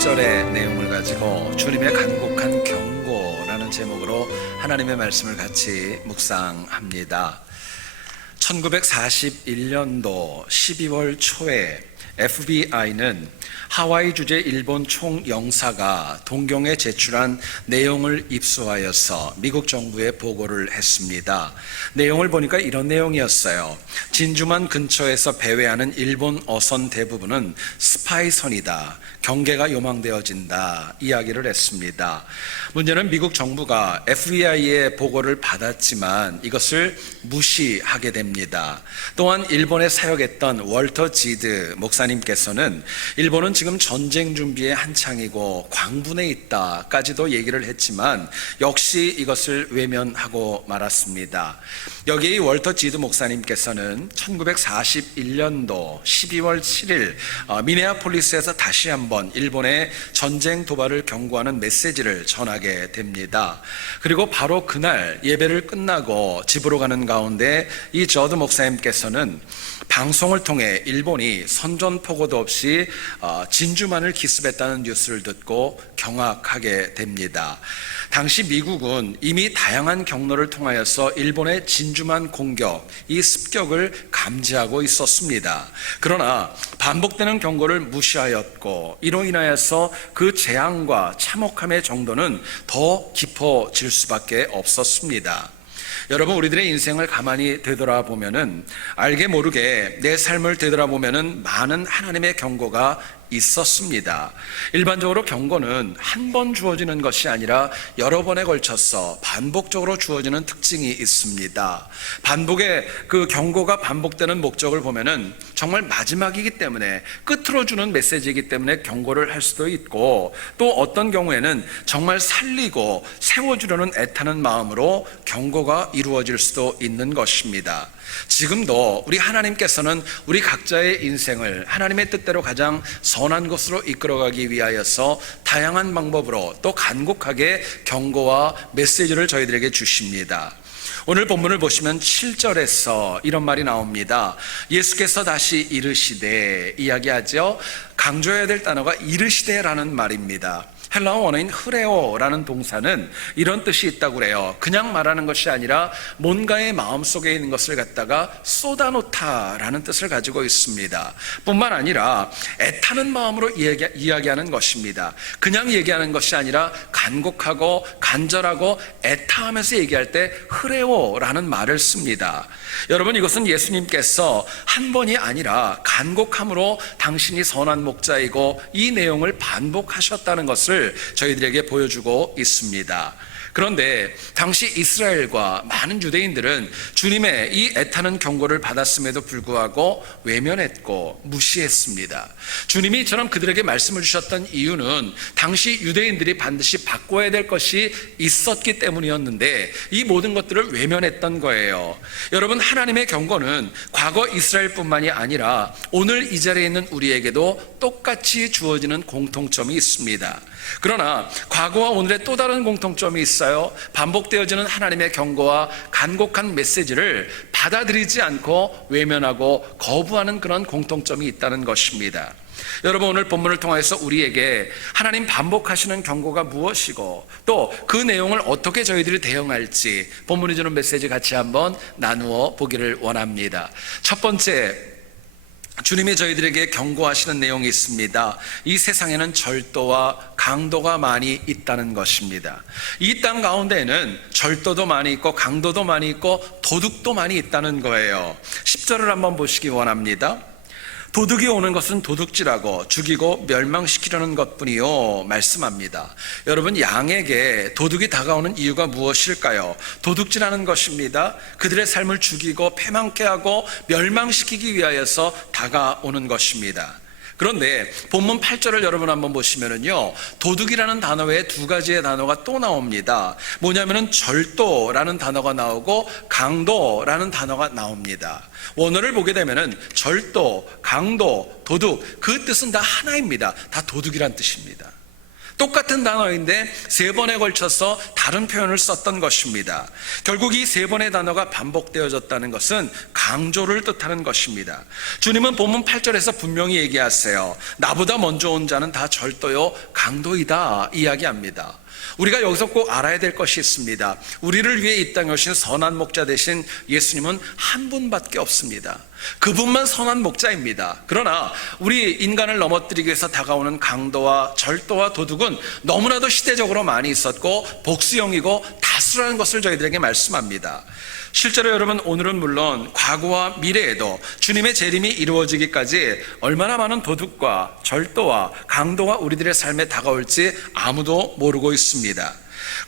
10절의 내용을 가지고 주님의 간곡한 경고라는 제목으로 하나님의 말씀을 같이 묵상합니다. 1941년도 12월 초에 FBI는 하와이 주재 일본 총영사가 동경에 제출한 내용을 입수하여서 미국 정부에 보고를 했습니다. 내용을 보니까 이런 내용이었어요. 진주만 근처에서 배회하는 일본 어선 대부분은 스파이선이다. 경계가 요망되어진다. 이야기를 했습니다. 문제는 미국 정부가 FBI의 보고를 받았지만 이것을 무시하게 됩니다. 또한 일본에 사역했던 월터 지드 목사님께서는 일본은 지금 전쟁 준비에 한창이고 광분에 있다까지도 얘기를 했지만 역시 이것을 외면하고 말았습니다. 여기 월터 지드 목사님께서는 1941년도 12월 7일 미네아폴리스에서 다시 한번 일본의 전쟁 도발을 경고하는 메시지를 전하게 됩니다. 그리고 바로 그날 예배를 끝나고 집으로 가는 가운데 이 저드 목사님께서는 방송을 통해 일본이 선전포고도 없이 진주만을 기습했다는 뉴스를 듣고 경악하게 됩니다. 당시 미국은 이미 다양한 경로를 통하여서 일본의 진주만 공격, 이 습격을 감지하고 있었습니다. 그러나 반복되는 경고를 무시하였고 이로 인하여서 그 재앙과 참혹함의 정도는 더 깊어질 수밖에 없었습니다. 여러분, 우리들의 인생을 가만히 되돌아보면은 알게 모르게 내 삶을 되돌아보면은 많은 하나님의 경고가 있었습니다. 일반적으로 경고는 한 번 주어지는 것이 아니라 여러 번에 걸쳐서 반복적으로 주어지는 특징이 있습니다. 반복의 그 경고가 반복되는 목적을 보면은 정말 마지막이기 때문에 끝으로 주는 메시지이기 때문에 경고를 할 수도 있고, 또 어떤 경우에는 정말 살리고 세워주려는 애타는 마음으로 경고가 이루어질 수도 있는 것입니다. 지금도 우리 하나님께서는 우리 각자의 인생을 하나님의 뜻대로 가장 선한 것으로 이끌어가기 위하여서 다양한 방법으로 또 간곡하게 경고와 메시지를 저희들에게 주십니다. 오늘 본문을 보시면 7절에서 이런 말이 나옵니다. 예수께서 다시 이르시되, 이야기하죠. 강조해야 될 단어가 이르시되라는 말입니다. 헬라어 원어인 흐레오라는 동사는 이런 뜻이 있다고 그래요. 그냥 말하는 것이 아니라 뭔가의 마음속에 있는 것을 갖다가 쏟아놓다라는 뜻을 가지고 있습니다. 뿐만 아니라 애타는 마음으로 이야기하는 것입니다. 그냥 얘기하는 것이 아니라 간곡하고 간절하고 애타하면서 얘기할 때 흐레오라는 말을 씁니다. 여러분, 이것은 예수님께서 한 번이 아니라 간곡함으로 당신이 선한 목자이고 이 내용을 반복하셨다는 것을 저희들에게 보여주고 있습니다. 그런데 당시 이스라엘과 많은 유대인들은 주님의 이 애타는 경고를 받았음에도 불구하고 외면했고 무시했습니다. 주님이 이처럼 그들에게 말씀을 주셨던 이유는 당시 유대인들이 반드시 바꿔야 될 것이 있었기 때문이었는데 이 모든 것들을 외면했던 거예요. 여러분, 하나님의 경고는 과거 이스라엘뿐만이 아니라 오늘 이 자리에 있는 우리에게도 똑같이 주어지는 공통점이 있습니다. 그러나 과거와 오늘의 또 다른 공통점이 있어요. 반복되어지는 하나님의 경고와 간곡한 메시지를 받아들이지 않고 외면하고 거부하는 그런 공통점이 있다는 것입니다. 여러분, 오늘 본문을 통해서 우리에게 하나님 반복하시는 경고가 무엇이고 또 그 내용을 어떻게 저희들이 대응할지 본문이 주는 메시지 같이 한번 나누어 보기를 원합니다. 첫 번째, 주님이 저희들에게 경고하시는 내용이 있습니다. 이 세상에는 절도와 강도가 많이 있다는 것입니다. 이 땅 가운데에는 절도도 많이 있고 강도도 많이 있고 도둑도 많이 있다는 거예요. 10절을 한번 보시기 원합니다. 도둑이 오는 것은 도둑질하고 죽이고 멸망시키려는 것뿐이요 말씀합니다. 여러분, 양에게 도둑이 다가오는 이유가 무엇일까요? 도둑질하는 것입니다. 그들의 삶을 죽이고 패망케 하고 멸망시키기 위하여서 다가오는 것입니다. 그런데 본문 8절을 여러분 한번 보시면은요, 도둑이라는 단어 외에 두 가지의 단어가 또 나옵니다. 뭐냐면은 절도라는 단어가 나오고 강도라는 단어가 나옵니다. 원어를 보게 되면은 절도, 강도, 도둑, 그 뜻은 다 하나입니다. 다 도둑이란 뜻입니다. 똑같은 단어인데 세 번에 걸쳐서 다른 표현을 썼던 것입니다. 결국 이 세 번의 단어가 반복되어졌다는 것은 강조를 뜻하는 것입니다. 주님은 본문 8절에서 분명히 얘기하세요. 나보다 먼저 온 자는 다 절도요 강도이다 이야기합니다. 우리가 여기서 꼭 알아야 될 것이 있습니다. 우리를 위해 이 땅에 오신 선한 목자 되신 예수님은 한 분밖에 없습니다. 그분만 선한 목자입니다. 그러나 우리 인간을 넘어뜨리기 위해서 다가오는 강도와 절도와 도둑은 너무나도 시대적으로 많이 있었고 복수형이고 다수라는 것을 저희들에게 말씀합니다. 실제로 여러분, 오늘은 물론 과거와 미래에도 주님의 재림이 이루어지기까지 얼마나 많은 도둑과 절도와 강도가 우리들의 삶에 다가올지 아무도 모르고 있습니다.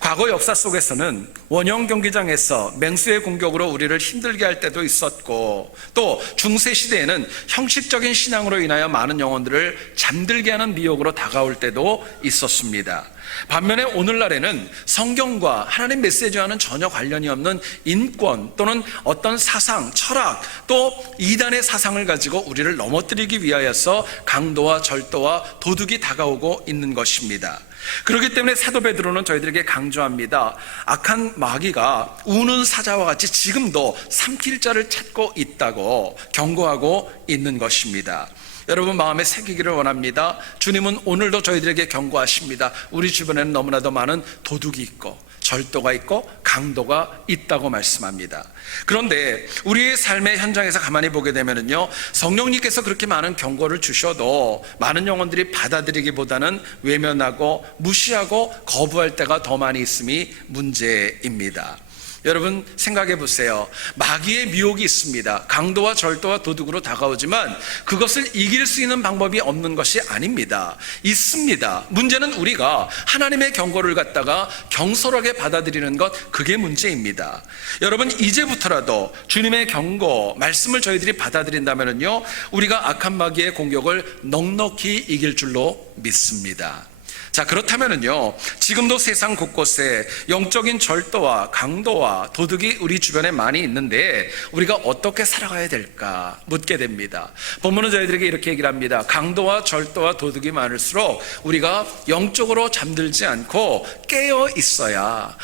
과거 역사 속에서는 원형 경기장에서 맹수의 공격으로 우리를 힘들게 할 때도 있었고, 또 중세 시대에는 형식적인 신앙으로 인하여 많은 영혼들을 잠들게 하는 미혹으로 다가올 때도 있었습니다. 반면에 오늘날에는 성경과 하나님 메시지와는 전혀 관련이 없는 인권 또는 어떤 사상, 철학, 또 이단의 사상을 가지고 우리를 넘어뜨리기 위하여서 강도와 절도와 도둑이 다가오고 있는 것입니다. 그렇기 때문에 사도 베드로는 저희들에게 강조합니다. 악한 마귀가 우는 사자와 같이 지금도 삼킬 자를 찾고 있다고 경고하고 있는 것입니다. 여러분 마음에 새기기를 원합니다. 주님은 오늘도 저희들에게 경고하십니다. 우리 주변에는 너무나도 많은 도둑이 있고 절도가 있고 강도가 있다고 말씀합니다. 그런데 우리의 삶의 현장에서 가만히 보게 되면요, 성령님께서 그렇게 많은 경고를 주셔도 많은 영혼들이 받아들이기보다는 외면하고 무시하고 거부할 때가 더 많이 있음이 문제입니다. 여러분 생각해 보세요. 마귀의 미혹이 있습니다. 강도와 절도와 도둑으로 다가오지만 그것을 이길 수 있는 방법이 없는 것이 아닙니다. 있습니다. 문제는 우리가 하나님의 경고를 갖다가 경솔하게 받아들이는 것, 그게 문제입니다. 여러분 이제부터라도 주님의 경고, 말씀을 저희들이 받아들인다면요, 우리가 악한 마귀의 공격을 넉넉히 이길 줄로 믿습니다. 자, 그렇다면은요, 지금도 세상 곳곳에 영적인 절도와 강도와 도둑이 우리 주변에 많이 있는데 우리가 어떻게 살아가야 될까 묻게 됩니다. 본문은 저희들에게 이렇게 얘기를 합니다. 강도와 절도와 도둑이 많을수록 우리가 영적으로 잠들지 않고 깨어 있어야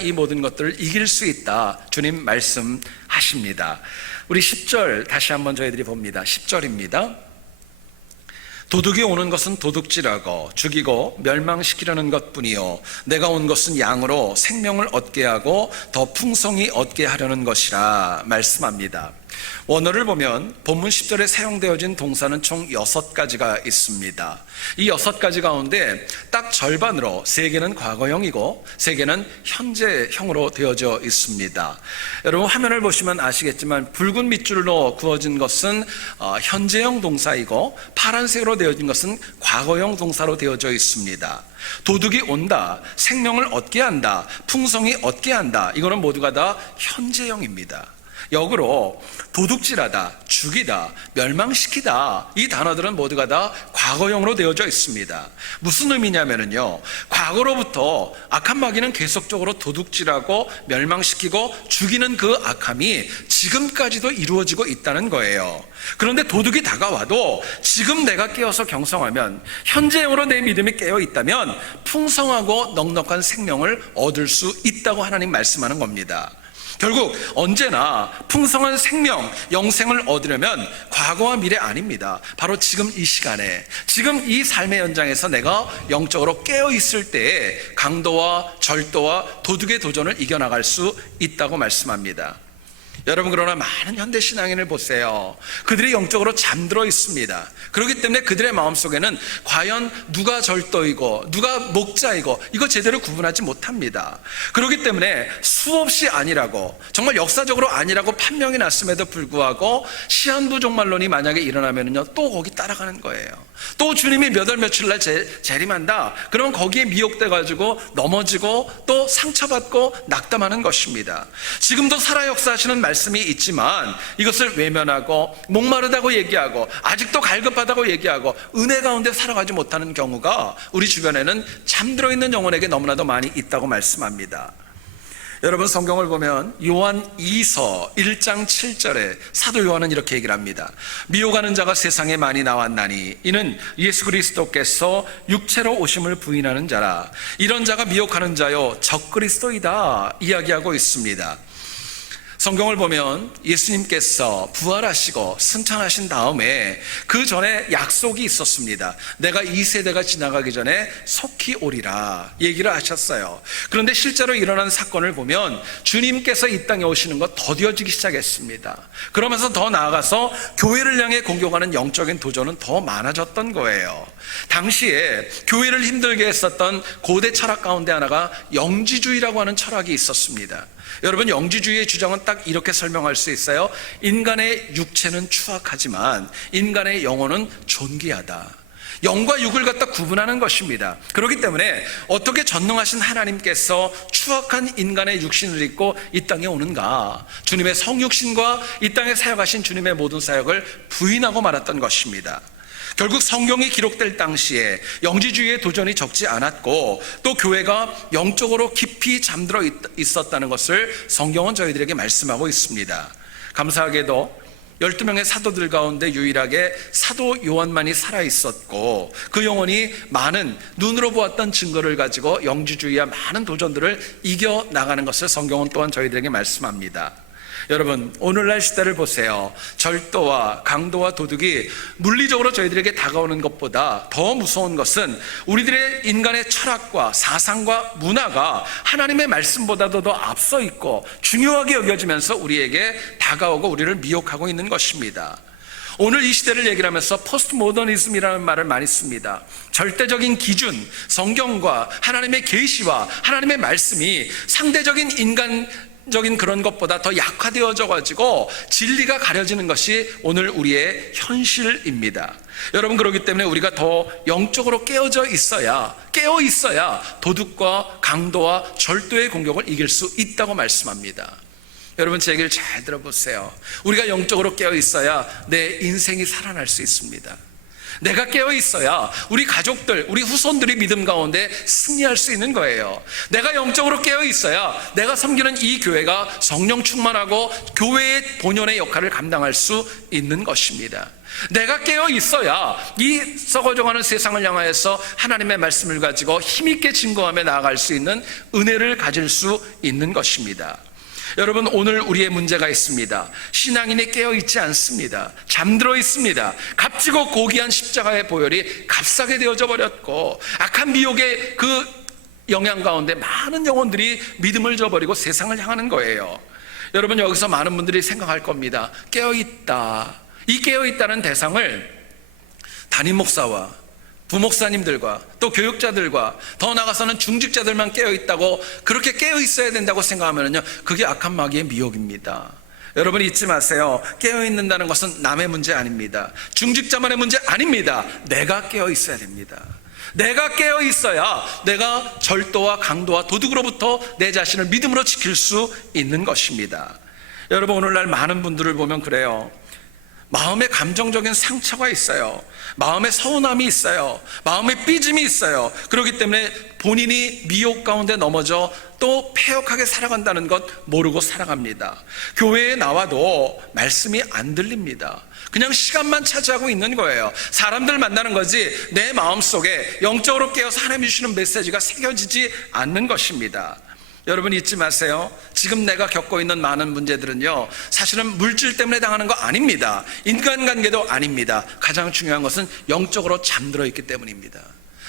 이 모든 것들을 이길 수 있다, 주님 말씀하십니다. 우리 10절 다시 한번 저희들이 봅니다. 10절입니다. 도둑이 오는 것은 도둑질하고 죽이고 멸망시키려는 것뿐이요 내가 온 것은 양으로 생명을 얻게 하고 더 풍성히 얻게 하려는 것이라 말씀합니다. 원어를 보면 본문 10절에 사용되어진 동사는 총 6가지가 있습니다. 이 6가지 가운데 딱 절반으로 3개는 과거형이고 3개는 현재형으로 되어져 있습니다. 여러분 화면을 보시면 아시겠지만 붉은 밑줄로 그어진 것은 현재형 동사이고 파란색으로 되어진 것은 과거형 동사로 되어져 있습니다. 도둑이 온다, 생명을 얻게 한다, 풍성히 얻게 한다, 이거는 모두가 다 현재형입니다. 역으로 도둑질하다, 죽이다, 멸망시키다, 이 단어들은 모두가 다 과거형으로 되어져 있습니다. 무슨 의미냐면요, 과거로부터 악한 마귀는 계속적으로 도둑질하고 멸망시키고 죽이는 그 악함이 지금까지도 이루어지고 있다는 거예요. 그런데 도둑이 다가와도 지금 내가 깨어서 경성하면, 현재형으로 내 믿음이 깨어 있다면 풍성하고 넉넉한 생명을 얻을 수 있다고 하나님 말씀하는 겁니다. 결국 언제나 풍성한 생명, 영생을 얻으려면 과거와 미래 아닙니다. 바로 지금 이 시간에, 지금 이 삶의 현장에서 내가 영적으로 깨어 있을 때에 강도와 절도와 도둑의 도전을 이겨나갈 수 있다고 말씀합니다. 여러분 그러나 많은 현대 신앙인을 보세요. 그들이 영적으로 잠들어 있습니다. 그렇기 때문에 그들의 마음속에는 과연 누가 절도이고 누가 목자이고 이거 제대로 구분하지 못합니다. 그렇기 때문에 수없이 아니라고, 정말 역사적으로 아니라고 판명이 났음에도 불구하고 시한부 종말론이 만약에 일어나면요, 또 거기 따라가는 거예요. 또 주님이 몇 월 며칠 날 재림한다, 그러면 거기에 미혹돼 가지고 넘어지고 또 상처받고 낙담하는 것입니다. 지금도 살아 역사하시는 말씀이 있지만 이것을 외면하고 목마르다고 얘기하고 아직도 갈급하다고 얘기하고 은혜 가운데 살아가지 못하는 경우가 우리 주변에는 잠들어 있는 영혼에게 너무나도 많이 있다고 말씀합니다. 여러분 성경을 보면 요한 2서 1장 7절에 사도 요한은 이렇게 얘기를 합니다. 미혹하는 자가 세상에 많이 나왔나니 이는 예수 그리스도께서 육체로 오심을 부인하는 자라. 이런 자가 미혹하는 자요 적그리스도이다 이야기하고 있습니다. 성경을 보면 예수님께서 부활하시고 승천하신 다음에 그 전에 약속이 있었습니다. 내가 이 세대가 지나가기 전에 속히 오리라 얘기를 하셨어요. 그런데 실제로 일어난 사건을 보면 주님께서 이 땅에 오시는 것 더뎌지기 시작했습니다. 그러면서 더 나아가서 교회를 향해 공격하는 영적인 도전은 더 많아졌던 거예요. 당시에 교회를 힘들게 했었던 고대 철학 가운데 하나가 영지주의라고 하는 철학이 있었습니다. 여러분 영지주의의 주장은 딱 이렇게 설명할 수 있어요. 인간의 육체는 추악하지만 인간의 영혼은 존귀하다. 영과 육을 갖다 구분하는 것입니다. 그렇기 때문에 어떻게 전능하신 하나님께서 추악한 인간의 육신을 입고 이 땅에 오는가, 주님의 성육신과 이 땅에 사역하신 주님의 모든 사역을 부인하고 말았던 것입니다. 결국 성경이 기록될 당시에 영지주의의 도전이 적지 않았고 또 교회가 영적으로 깊이 잠들어 있었다는 것을 성경은 저희들에게 말씀하고 있습니다. 감사하게도 12명의 사도들 가운데 유일하게 사도 요한만이 살아있었고 그 영혼이 많은 눈으로 보았던 증거를 가지고 영지주의와 많은 도전들을 이겨나가는 것을 성경은 또한 저희들에게 말씀합니다. 여러분 오늘날 시대를 보세요. 절도와 강도와 도둑이 물리적으로 저희들에게 다가오는 것보다 더 무서운 것은 우리들의 인간의 철학과 사상과 문화가 하나님의 말씀보다도 더 앞서 있고 중요하게 여겨지면서 우리에게 다가오고 우리를 미혹하고 있는 것입니다. 오늘 이 시대를 얘기를 하면서 포스트 모더니즘이라는 말을 많이 씁니다. 절대적인 기준, 성경과 하나님의 계시와 하나님의 말씀이 상대적인 인간적인 그런 것보다 더 약화되어져 가지고 진리가 가려지는 것이 오늘 우리의 현실입니다. 여러분 그렇기 때문에 우리가 더 영적으로 깨어 있어야 도둑과 강도와 절도의 공격을 이길 수 있다고 말씀합니다. 여러분 제 얘기를 잘 들어보세요. 우리가 영적으로 깨어 있어야 내 인생이 살아날 수 있습니다. 내가 깨어 있어야 우리 가족들, 우리 후손들이 믿음 가운데 승리할 수 있는 거예요. 내가 영적으로 깨어 있어야 내가 섬기는 이 교회가 성령 충만하고 교회의 본연의 역할을 감당할 수 있는 것입니다. 내가 깨어 있어야 이 썩어져가는 세상을 향하여서 하나님의 말씀을 가지고 힘있게 증거하며 나아갈 수 있는 은혜를 가질 수 있는 것입니다. 여러분 오늘 우리의 문제가 있습니다. 신앙인이 깨어있지 않습니다. 잠들어 있습니다. 값지고 고귀한 십자가의 보혈이 값싸게 되어져 버렸고 악한 미혹의 그 영향 가운데 많은 영혼들이 믿음을 저버리고 세상을 향하는 거예요. 여러분 여기서 많은 분들이 생각할 겁니다. 깨어있다. 이 깨어있다는 대상을 담임 목사와 부목사님들과 또 교육자들과 더 나아가서는 중직자들만 깨어있다고 그렇게 깨어있어야 된다고 생각하면요 그게 악한 마귀의 미혹입니다. 여러분 잊지 마세요. 깨어있는다는 것은 남의 문제 아닙니다. 중직자만의 문제 아닙니다. 내가 깨어있어야 됩니다. 내가 깨어있어야 내가 절도와 강도와 도둑으로부터 내 자신을 믿음으로 지킬 수 있는 것입니다. 여러분 오늘날 많은 분들을 보면 그래요. 마음에 감정적인 상처가 있어요. 마음에 서운함이 있어요. 마음에 삐짐이 있어요. 그렇기 때문에 본인이 미혹 가운데 넘어져 또 패역하게 살아간다는 것 모르고 살아갑니다. 교회에 나와도 말씀이 안 들립니다. 그냥 시간만 차지하고 있는 거예요. 사람들 만나는 거지 내 마음속에 영적으로 깨어서 하나님 주시는 메시지가 새겨지지 않는 것입니다. 여러분 잊지 마세요. 지금 내가 겪고 있는 많은 문제들은요 사실은 물질 때문에 당하는 거 아닙니다. 인간관계도 아닙니다. 가장 중요한 것은 영적으로 잠들어 있기 때문입니다.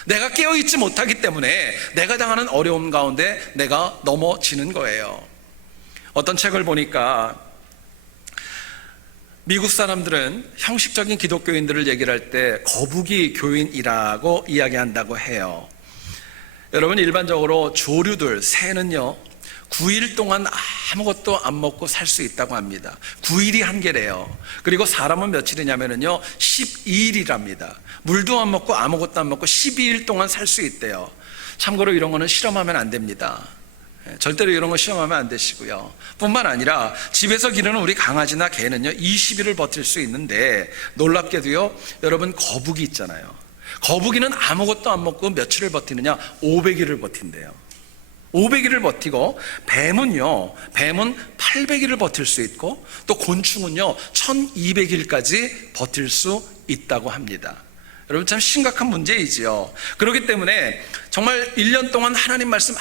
내가 깨어있지 못하기 때문에 내가 당하는 어려움 가운데 내가 넘어지는 거예요. 어떤 책을 보니까 미국 사람들은 형식적인 기독교인들을 얘기를 할 때 거북이 교인이라고 이야기한다고 해요. 여러분 일반적으로 조류들, 새는요 9일 동안 아무것도 안 먹고 살 수 있다고 합니다. 9일이 한계래요. 그리고 사람은 며칠이냐면요 12일이랍니다. 물도 안 먹고 아무것도 안 먹고 12일 동안 살 수 있대요. 참고로 이런 거는 실험하면 안 됩니다. 절대로 이런 거 실험하면 안 되시고요. 뿐만 아니라 집에서 기르는 우리 강아지나 개는요 20일을 버틸 수 있는데 놀랍게도요 여러분 거북이 있잖아요. 거북이는 아무것도 안 먹고 며칠을 버티느냐 500일을 버틴대요. 500일을 버티고 뱀은 800일을 버틸 수 있고 또 곤충은요 1200일까지 버틸 수 있다고 합니다. 여러분 참 심각한 문제이지요. 그렇기 때문에 정말 1년 동안 하나님 말씀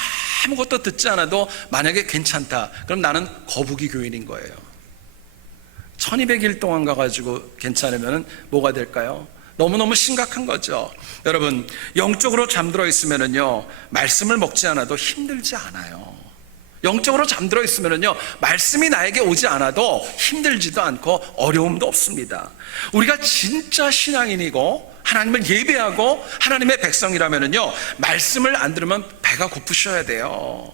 아무것도 듣지 않아도 만약에 괜찮다, 그럼 나는 거북이 교인인 거예요. 1200일 동안 가가지고 괜찮으면 뭐가 될까요? 너무너무 심각한 거죠. 여러분, 영적으로 잠들어 있으면요 말씀을 먹지 않아도 힘들지 않아요. 영적으로 잠들어 있으면요 말씀이 나에게 오지 않아도 힘들지도 않고 어려움도 없습니다. 우리가 진짜 신앙인이고 하나님을 예배하고 하나님의 백성이라면요 말씀을 안 들으면 배가 고프셔야 돼요.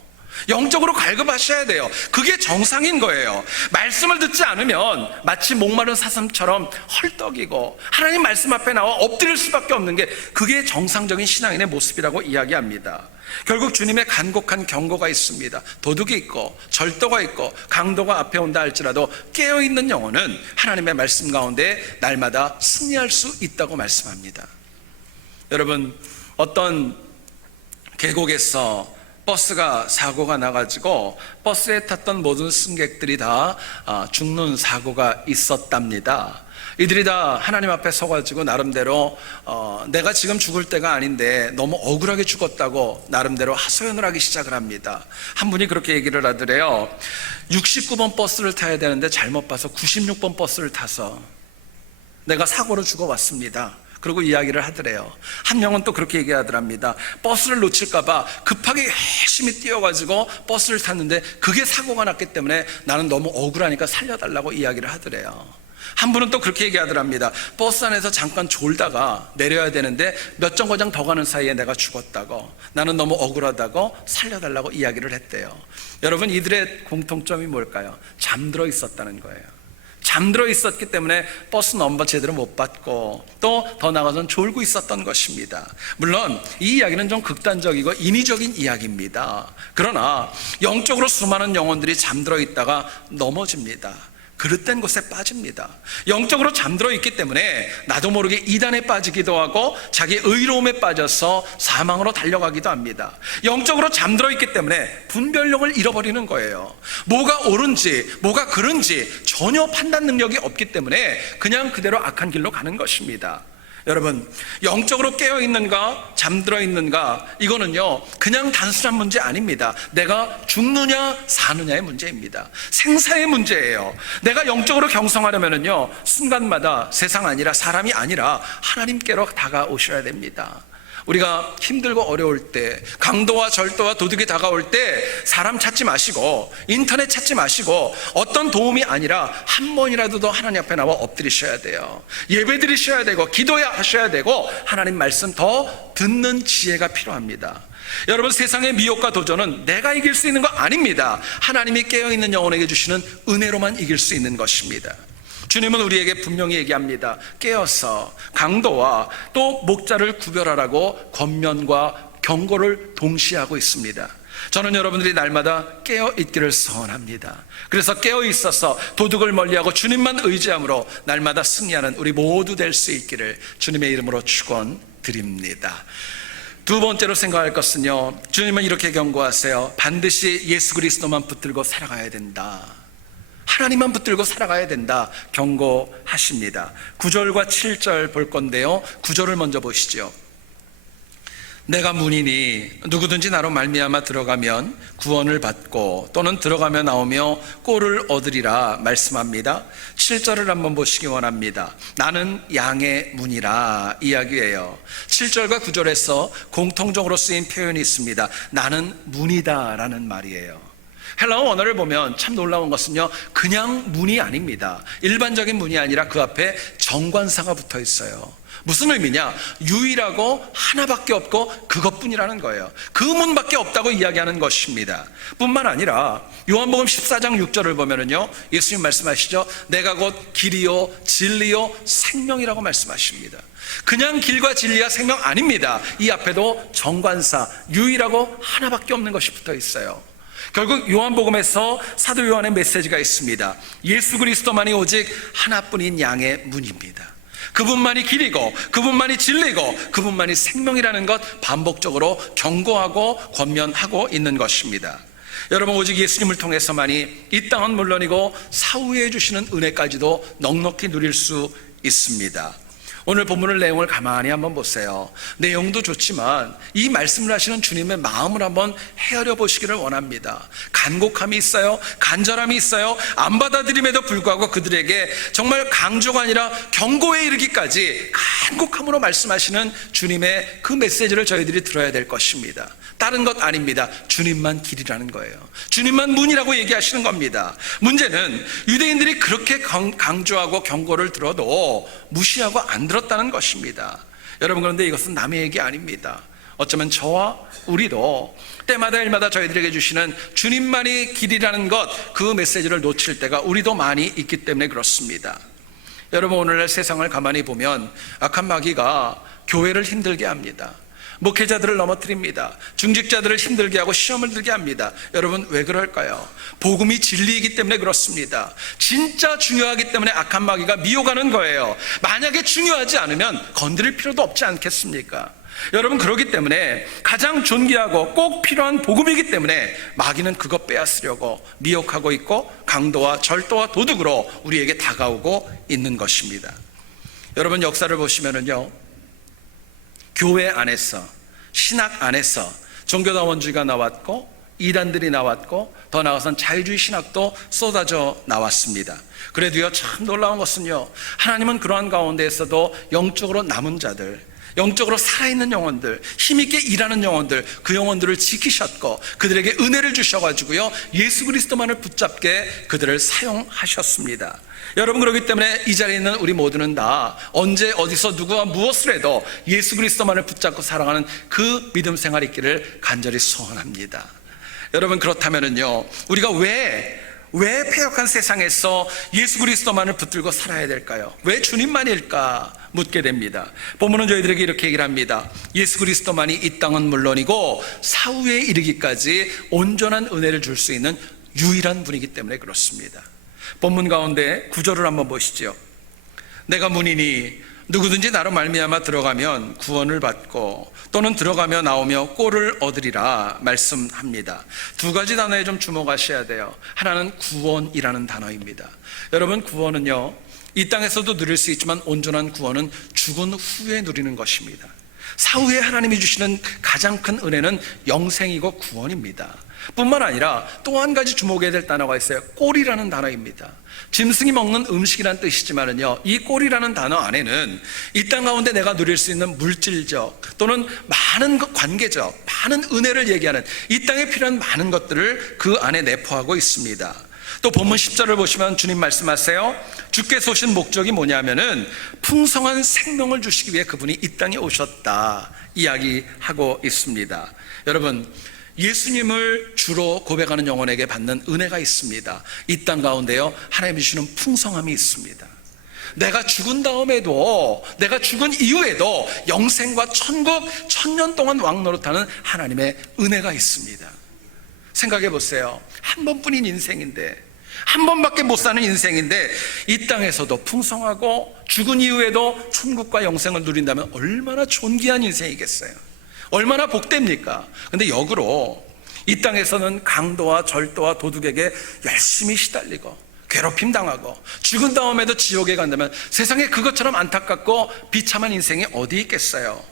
영적으로 갈급하셔야 돼요. 그게 정상인 거예요. 말씀을 듣지 않으면 마치 목마른 사슴처럼 헐떡이고 하나님 말씀 앞에 나와 엎드릴 수밖에 없는 게 그게 정상적인 신앙인의 모습이라고 이야기합니다. 결국 주님의 간곡한 경고가 있습니다. 도둑이 있고 절도가 있고 강도가 앞에 온다 할지라도 깨어있는 영혼은 하나님의 말씀 가운데 날마다 승리할 수 있다고 말씀합니다. 여러분, 어떤 계곡에서 버스가 사고가 나가지고 버스에 탔던 모든 승객들이 다 죽는 사고가 있었답니다. 이들이 다 하나님 앞에 서가지고 나름대로 내가 지금 죽을 때가 아닌데 너무 억울하게 죽었다고 나름대로 하소연을 하기 시작을 합니다. 한 분이 그렇게 얘기를 하더래요. 69번 버스를 타야 되는데 잘못 봐서 96번 버스를 타서 내가 사고로 죽어왔습니다. 그리고 이야기를 하더래요. 한 명은 또 그렇게 얘기하더랍니다. 버스를 놓칠까봐 급하게 열심히 뛰어가지고 버스를 탔는데 그게 사고가 났기 때문에 나는 너무 억울하니까 살려달라고 이야기를 하더래요. 한 분은 또 그렇게 얘기하더랍니다. 버스 안에서 잠깐 졸다가 내려야 되는데 몇 정거장 더 가는 사이에 내가 죽었다고, 나는 너무 억울하다고 살려달라고 이야기를 했대요. 여러분, 이들의 공통점이 뭘까요? 잠들어 있었다는 거예요. 잠들어 있었기 때문에 버스 넘버 제대로 못 받고 또 더 나가서는 졸고 있었던 것입니다. 물론 이 이야기는 좀 극단적이고 인위적인 이야기입니다. 그러나 영적으로 수많은 영혼들이 잠들어 있다가 넘어집니다. 그릇된 곳에 빠집니다. 영적으로 잠들어 있기 때문에 나도 모르게 이단에 빠지기도 하고 자기 의로움에 빠져서 사망으로 달려가기도 합니다. 영적으로 잠들어 있기 때문에 분별력을 잃어버리는 거예요. 뭐가 옳은지 뭐가 그른지 전혀 판단 능력이 없기 때문에 그냥 그대로 악한 길로 가는 것입니다. 여러분, 영적으로 깨어있는가 잠들어 있는가, 이거는요 그냥 단순한 문제 아닙니다. 내가 죽느냐 사느냐의 문제입니다. 생사의 문제예요. 내가 영적으로 경성하려면요 순간마다 세상 아니라 사람이 아니라 하나님께로 다가오셔야 됩니다. 우리가 힘들고 어려울 때, 강도와 절도와 도둑이 다가올 때 사람 찾지 마시고 인터넷 찾지 마시고 어떤 도움이 아니라 한 번이라도 더 하나님 앞에 나와 엎드리셔야 돼요. 예배 드리셔야 되고 기도하셔야 되고 하나님 말씀 더 듣는 지혜가 필요합니다. 여러분, 세상의 미혹과 도전은 내가 이길 수 있는 거 아닙니다. 하나님이 깨어있는 영혼에게 주시는 은혜로만 이길 수 있는 것입니다. 주님은 우리에게 분명히 얘기합니다. 깨어서 강도와 또 목자를 구별하라고 권면과 경고를 동시에 하고 있습니다. 저는 여러분들이 날마다 깨어있기를 소원합니다. 그래서 깨어있어서 도둑을 멀리하고 주님만 의지함으로 날마다 승리하는 우리 모두 될 수 있기를 주님의 이름으로 축원드립니다. 두 번째로 생각할 것은요, 주님은 이렇게 경고하세요. 반드시 예수 그리스도만 붙들고 살아가야 된다. 하나님만 붙들고 살아가야 된다 경고하십니다. 9절과 7절 볼 건데요, 9절을 먼저 보시죠. 내가 문이니 누구든지 나로 말미암아 들어가면 구원을 받고 또는 들어가며 나오며 꼴을 얻으리라 말씀합니다. 7절을 한번 보시기 원합니다. 나는 양의 문이라 이야기예요. 7절과 9절에서 공통적으로 쓰인 표현이 있습니다. 나는 문이다 라는 말이에요. 헬라어 원어를 보면 참 놀라운 것은요, 그냥 문이 아닙니다. 일반적인 문이 아니라 그 앞에 정관사가 붙어 있어요. 무슨 의미냐? 유일하고 하나밖에 없고 그것뿐이라는 거예요. 그 문밖에 없다고 이야기하는 것입니다. 뿐만 아니라 요한복음 14장 6절을 보면은요, 예수님 말씀하시죠. 내가 곧 길이요 진리요 생명이라고 말씀하십니다. 그냥 길과 진리와 생명 아닙니다. 이 앞에도 정관사, 유일하고 하나밖에 없는 것이 붙어 있어요. 결국 요한복음에서 사도 요한의 메시지가 있습니다. 예수 그리스도만이 오직 하나뿐인 양의 문입니다. 그분만이 길이고 그분만이 진리고 그분만이 생명이라는 것 반복적으로 경고하고 권면하고 있는 것입니다. 여러분, 오직 예수님을 통해서만이 이 땅은 물론이고 사후에 주시는 은혜까지도 넉넉히 누릴 수 있습니다. 오늘 본문의 내용을 가만히 한번 보세요. 내용도 좋지만 이 말씀을 하시는 주님의 마음을 한번 헤아려 보시기를 원합니다. 간곡함이 있어요. 간절함이 있어요. 안 받아들임에도 불구하고 그들에게 정말 강조가 아니라 경고에 이르기까지 간곡함으로 말씀하시는 주님의 그 메시지를 저희들이 들어야 될 것입니다. 다른 것 아닙니다. 주님만 길이라는 거예요. 주님만 문이라고 얘기하시는 겁니다. 문제는 유대인들이 그렇게 강조하고 경고를 들어도 무시하고 안 들었다는 것입니다. 여러분, 그런데 이것은 남의 얘기 아닙니다. 어쩌면 저와 우리도 때마다 일마다 저희들에게 주시는 주님만이 길이라는 것, 그 메시지를 놓칠 때가 우리도 많이 있기 때문에 그렇습니다. 여러분, 오늘날 세상을 가만히 보면 악한 마귀가 교회를 힘들게 합니다. 목회자들을 넘어뜨립니다. 중직자들을 힘들게 하고 시험을 들게 합니다. 여러분, 왜 그럴까요? 복음이 진리이기 때문에 그렇습니다. 진짜 중요하기 때문에 악한 마귀가 미혹하는 거예요. 만약에 중요하지 않으면 건드릴 필요도 없지 않겠습니까? 여러분, 그렇기 때문에 가장 존귀하고 꼭 필요한 복음이기 때문에 마귀는 그것 빼앗으려고 미혹하고 있고 강도와 절도와 도둑으로 우리에게 다가오고 있는 것입니다. 여러분, 역사를 보시면은요, 교회 안에서, 신학 안에서 종교다원주의가 나왔고 이단들이 나왔고 더 나아가서는 자유주의 신학도 쏟아져 나왔습니다. 그래도요, 참 놀라운 것은요, 하나님은 그러한 가운데에서도 영적으로 남은 자들, 영적으로 살아있는 영혼들, 힘있게 일하는 영혼들, 그 영혼들을 지키셨고 그들에게 은혜를 주셔가지고요, 예수 그리스도만을 붙잡게 그들을 사용하셨습니다. 여러분, 그렇기 때문에 이 자리에 있는 우리 모두는 다 언제 어디서 누구와 무엇을 해도 예수 그리스도만을 붙잡고 살아가는 그 믿음 생활이 있기를 간절히 소원합니다. 여러분, 그렇다면은요, 우리가 왜 패역한 세상에서 예수 그리스도만을 붙들고 살아야 될까요? 왜 주님만일까 묻게 됩니다. 본문은 저희들에게 이렇게 얘기를 합니다. 예수 그리스도만이 이 땅은 물론이고 사후에 이르기까지 온전한 은혜를 줄 수 있는 유일한 분이기 때문에 그렇습니다. 본문 가운데 9절을 한번 보시죠. 내가 문이니 누구든지 나로 말미암아 들어가면 구원을 받고 또는 들어가며 나오며 꼴을 얻으리라 말씀합니다. 두 가지 단어에 좀 주목하셔야 돼요. 하나는 구원이라는 단어입니다. 여러분, 구원은요, 이 땅에서도 누릴 수 있지만 온전한 구원은 죽은 후에 누리는 것입니다. 사후에 하나님이 주시는 가장 큰 은혜는 영생이고 구원입니다. 뿐만 아니라 또 한 가지 주목해야 될 단어가 있어요. 꼴이라는 단어입니다. 짐승이 먹는 음식이란 뜻이지만은요, 이 꼴이라는 단어 안에는 이 땅 가운데 내가 누릴 수 있는 물질적 또는 많은 관계적, 많은 은혜를 얘기하는 이 땅에 필요한 많은 것들을 그 안에 내포하고 있습니다. 또 본문 10절을 보시면 주님 말씀하세요. 주께서 오신 목적이 뭐냐면은 풍성한 생명을 주시기 위해 그분이 이 땅에 오셨다 이야기하고 있습니다. 여러분, 예수님을 주로 고백하는 영혼에게 받는 은혜가 있습니다. 이 땅 가운데요, 하나님이 주시는 풍성함이 있습니다. 내가 죽은 다음에도, 내가 죽은 이후에도 영생과 천국, 천년 동안 왕노릇하는 하나님의 은혜가 있습니다. 생각해 보세요. 한 번뿐인 인생인데, 한 번밖에 못 사는 인생인데 이 땅에서도 풍성하고 죽은 이후에도 천국과 영생을 누린다면 얼마나 존귀한 인생이겠어요. 얼마나 복됩니까? 근데 역으로 이 땅에서는 강도와 절도와 도둑에게 열심히 시달리고 괴롭힘 당하고 죽은 다음에도 지옥에 간다면 세상에 그것처럼 안타깝고 비참한 인생이 어디 있겠어요?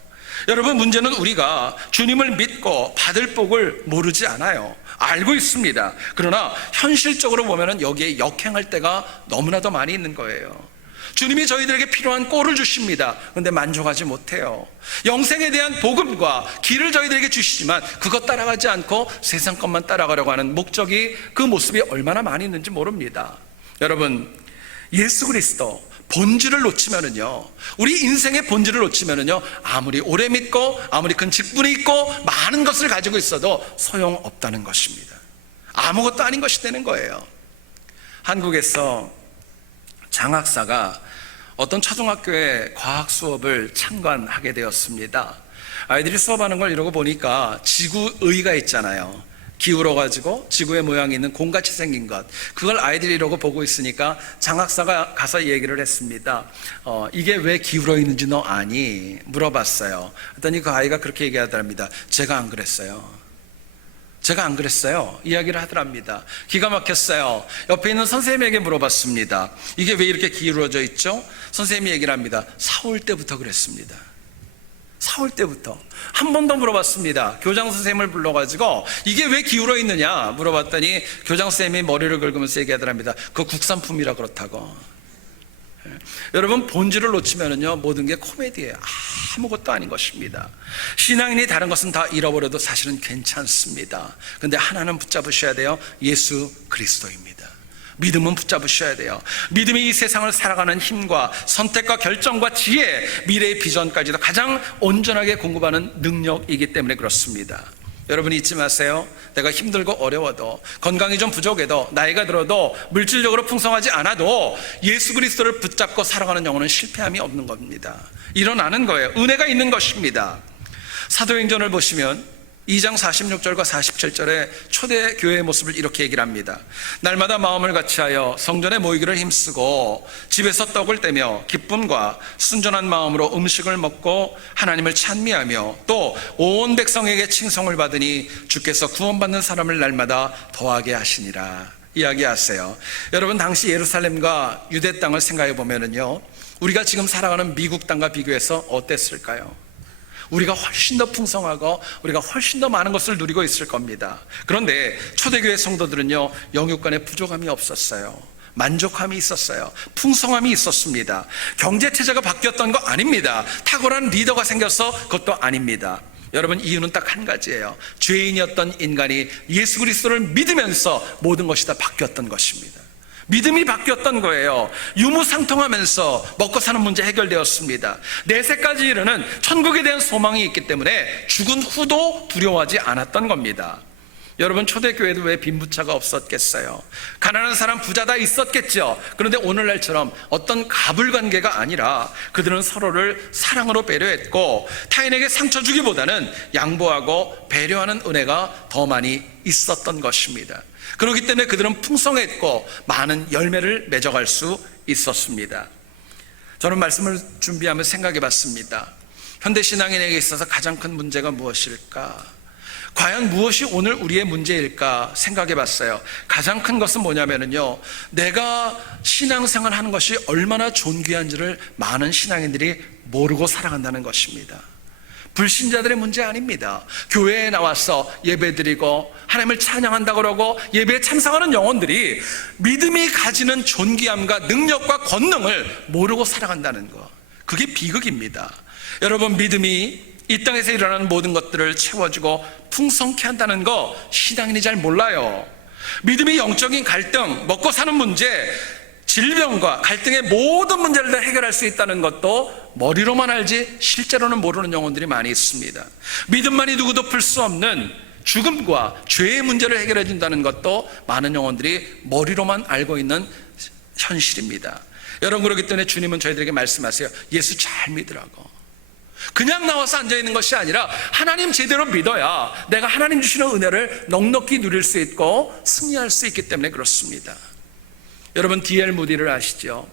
여러분, 문제는 우리가 주님을 믿고 받을 복을 모르지 않아요. 알고 있습니다. 그러나 현실적으로 보면은 여기에 역행할 때가 너무나도 많이 있는 거예요. 주님이 저희들에게 필요한 꼴을 주십니다. 그런데 만족하지 못해요. 영생에 대한 복음과 길을 저희들에게 주시지만 그것 따라가지 않고 세상 것만 따라가려고 하는 목적이, 그 모습이 얼마나 많이 있는지 모릅니다. 여러분, 예수 그리스도 본질을 놓치면은요, 우리 인생의 본질을 놓치면은요, 아무리 오래 믿고 아무리 큰 직분이 있고 많은 것을 가지고 있어도 소용없다는 것입니다. 아무것도 아닌 것이 되는 거예요. 한국에서 장학사가 어떤 초등학교의 과학 수업을 참관하게 되었습니다. 아이들이 수업하는 걸 이러고 보니까 지구의가 있잖아요. 기울어가지고 지구의 모양이 있는 공같이 생긴 것, 그걸 아이들이 이러고 보고 있으니까 장학사가 가서 얘기를 했습니다. 이게 왜 기울어 있는지 너 아니? 물어봤어요. 그랬더니 그 아이가 그렇게 얘기하더랍니다. 제가 안 그랬어요. 제가 안 그랬어요. 이야기를 하더랍니다. 기가 막혔어요. 옆에 있는 선생님에게 물어봤습니다. 이게 왜 이렇게 기울어져 있죠? 선생님이 얘기를 합니다. 4월 때부터 그랬습니다. 4월 때부터. 한 번 더 물어봤습니다. 교장 선생님을 불러가지고 이게 왜 기울어 있느냐 물어봤더니 교장 선생님이 머리를 긁으면서 얘기하더랍니다. 그거 국산품이라 그렇다고. 여러분, 본질을 놓치면은요 모든 게 코미디예요. 아무것도 아닌 것입니다. 신앙인이 다른 것은 다 잃어버려도 사실은 괜찮습니다. 근데 하나는 붙잡으셔야 돼요. 예수 그리스도입니다. 믿음은 붙잡으셔야 돼요. 믿음이 이 세상을 살아가는 힘과 선택과 결정과 지혜, 미래의 비전까지도 가장 온전하게 공급하는 능력이기 때문에 그렇습니다. 여러분 잊지 마세요. 내가 힘들고 어려워도, 건강이 좀 부족해도, 나이가 들어도, 물질적으로 풍성하지 않아도 예수 그리스도를 붙잡고 살아가는 영혼은 실패함이 없는 겁니다. 일어나는 거예요. 은혜가 있는 것입니다. 사도행전을 보시면 2장 46절과 47절에 초대교회의 모습을 이렇게 얘기를 합니다. 날마다 마음을 같이하여 성전에 모이기를 힘쓰고 집에서 떡을 떼며 기쁨과 순전한 마음으로 음식을 먹고 하나님을 찬미하며 또 온 백성에게 칭송을 받으니 주께서 구원받는 사람을 날마다 더하게 하시니라 이야기하세요. 여러분, 당시 예루살렘과 유대 땅을 생각해 보면은요, 우리가 지금 살아가는 미국 땅과 비교해서 어땠을까요? 우리가 훨씬 더 풍성하고 우리가 훨씬 더 많은 것을 누리고 있을 겁니다. 그런데 초대교회 성도들은요, 영육 간에 부족함이 없었어요. 만족함이 있었어요. 풍성함이 있었습니다. 경제체제가 바뀌었던 거 아닙니다. 탁월한 리더가 생겨서 그것도 아닙니다. 여러분, 이유는 딱 한 가지예요. 죄인이었던 인간이 예수 그리스도를 믿으면서 모든 것이 다 바뀌었던 것입니다. 믿음이 바뀌었던 거예요. 유무상통하면서 먹고 사는 문제 해결되었습니다. 내세까지 이르는 천국에 대한 소망이 있기 때문에 죽은 후도 두려워하지 않았던 겁니다. 여러분, 초대교회도 왜 빈부차가 없었겠어요? 가난한 사람, 부자다 있었겠죠. 그런데 오늘날처럼 어떤 가불관계가 아니라 그들은 서로를 사랑으로 배려했고 타인에게 상처 주기보다는 양보하고 배려하는 은혜가 더 많이 있었던 것입니다. 그렇기 때문에 그들은 풍성했고 많은 열매를 맺어갈 수 있었습니다. 저는 말씀을 준비하며 생각해 봤습니다. 현대신앙인에게 있어서 가장 큰 문제가 무엇일까? 과연 무엇이 오늘 우리의 문제일까 생각해 봤어요. 가장 큰 것은 뭐냐면요, 내가 신앙생활 하는 것이 얼마나 존귀한지를 많은 신앙인들이 모르고 살아간다는 것입니다. 불신자들의 문제 아닙니다. 교회에 나와서 예배드리고 하나님을 찬양한다고 그러고 예배에 참석하는 영혼들이 믿음이 가지는 존귀함과 능력과 권능을 모르고 살아간다는 것, 그게 비극입니다. 여러분, 믿음이 이 땅에서 일어나는 모든 것들을 채워주고 풍성케 한다는 거 신앙인이 잘 몰라요. 믿음이 영적인 갈등, 먹고 사는 문제, 질병과 갈등의 모든 문제를 다 해결할 수 있다는 것도 머리로만 알지 실제로는 모르는 영혼들이 많이 있습니다. 믿음만이 누구도 풀 수 없는 죽음과 죄의 문제를 해결해 준다는 것도 많은 영혼들이 머리로만 알고 있는 현실입니다. 여러분, 그렇기 때문에 주님은 저희들에게 말씀하세요. 예수 잘 믿으라고. 그냥 나와서 앉아있는 것이 아니라 하나님 제대로 믿어야 내가 하나님 주시는 은혜를 넉넉히 누릴 수 있고 승리할 수 있기 때문에 그렇습니다. 여러분, D.L. 무디를 아시죠?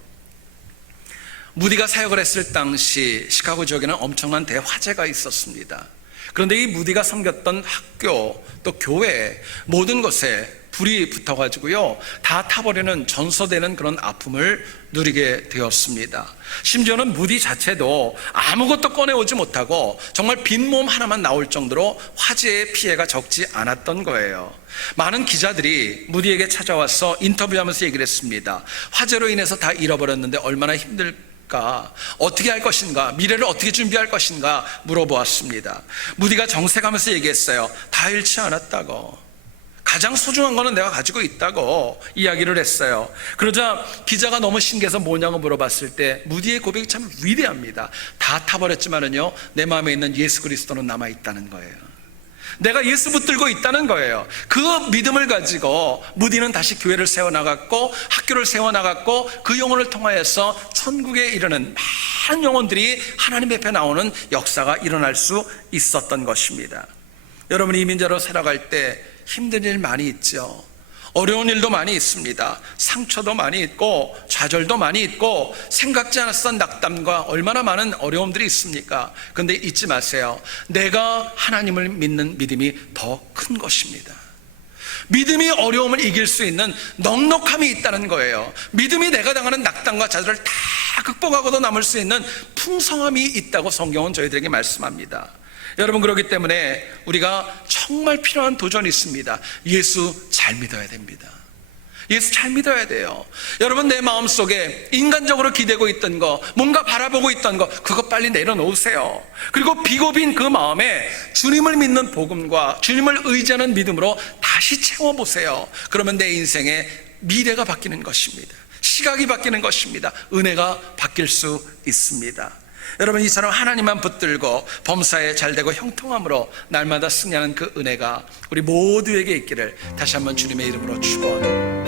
무디가 사역을 했을 당시 시카고 지역에는 엄청난 대화재가 있었습니다. 그런데 이 무디가 섬겼던 학교 또 교회 모든 것에 불이 붙어가지고요, 다 타버리는 전소되는 그런 아픔을 누리게 되었습니다. 심지어는 무디 자체도 아무것도 꺼내오지 못하고 정말 빈몸 하나만 나올 정도로 화재의 피해가 적지 않았던 거예요. 많은 기자들이 무디에게 찾아와서 인터뷰하면서 얘기를 했습니다. 화재로 인해서 다 잃어버렸는데 얼마나 힘들까, 어떻게 할 것인가, 미래를 어떻게 준비할 것인가 물어보았습니다. 무디가 정색하면서 얘기했어요. 다 잃지 않았다고. 가장 소중한 거는 내가 가지고 있다고 이야기를 했어요. 그러자 기자가 너무 신기해서 뭐냐고 물어봤을 때 무디의 고백이 참 위대합니다. 다 타버렸지만은요, 내 마음에 있는 예수 그리스도는 남아있다는 거예요. 내가 예수 붙들고 있다는 거예요. 그 믿음을 가지고 무디는 다시 교회를 세워나갔고 학교를 세워나갔고 그 영혼을 통하여서 천국에 이르는 많은 영혼들이 하나님 앞에 나오는 역사가 일어날 수 있었던 것입니다. 여러분이 이민자로 살아갈 때 힘든 일 많이 있죠. 어려운 일도 많이 있습니다. 상처도 많이 있고 좌절도 많이 있고 생각지 않았던 낙담과 얼마나 많은 어려움들이 있습니까? 그런데 잊지 마세요. 내가 하나님을 믿는 믿음이 더 큰 것입니다. 믿음이 어려움을 이길 수 있는 넉넉함이 있다는 거예요. 믿음이 내가 당하는 낙담과 좌절을 다 극복하고도 남을 수 있는 풍성함이 있다고 성경은 저희들에게 말씀합니다. 여러분, 그렇기 때문에 우리가 정말 필요한 도전이 있습니다. 예수 잘 믿어야 됩니다. 예수 잘 믿어야 돼요. 여러분, 내 마음속에 인간적으로 기대고 있던 거, 뭔가 바라보고 있던 거, 그거 빨리 내려놓으세요. 그리고 비고 빈 그 마음에 주님을 믿는 복음과 주님을 의지하는 믿음으로 다시 채워보세요. 그러면 내 인생의 미래가 바뀌는 것입니다. 시각이 바뀌는 것입니다. 은혜가 바뀔 수 있습니다. 여러분, 이처럼 하나님만 붙들고 범사에 잘되고 형통함으로 날마다 승리하는 그 은혜가 우리 모두에게 있기를 다시 한번 주님의 이름으로 축원합니다.